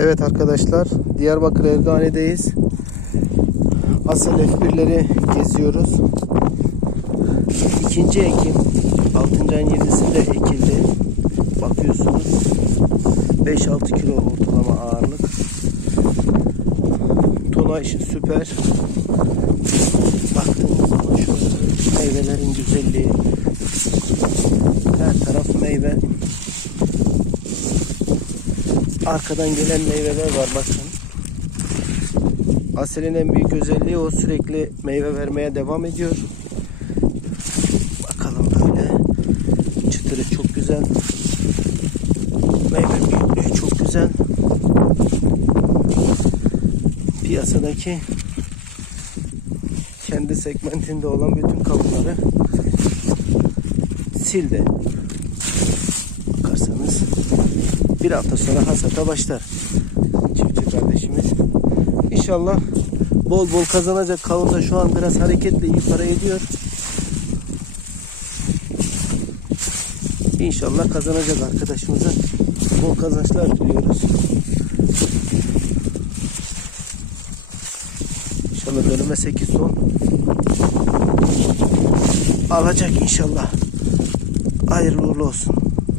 Evet arkadaşlar Diyarbakır Ergane'deyiz. Asıl F1'leri geziyoruz. İkinci ekim 6. ayın 7'sinde ekildi. Bakıyorsunuz 5-6 kilo ortalama ağırlık. Tonaj süper. Baktığınız zaman şöyle meyvelerin güzelliği. Her taraf meyve. Arkadan gelen meyveler var bakın. Asel'in en büyük özelliği o sürekli meyve vermeye devam ediyor. Bakalım böyle. Çıtırı çok güzel. Meyve büyüklüğü çok güzel. Piyasadaki kendi segmentinde olan bütün kapıları sildi. Bir hafta sonra hasata başlar. Çiftçi kardeşimiz. İnşallah bol bol kazanacak. Kavun da şu an biraz hareketli iyi para ediyor. İnşallah kazanacak arkadaşımıza. Bol kazançlar diliyoruz. İnşallah döneme 8 ton alacak inşallah. Hayırlı uğurlu olsun.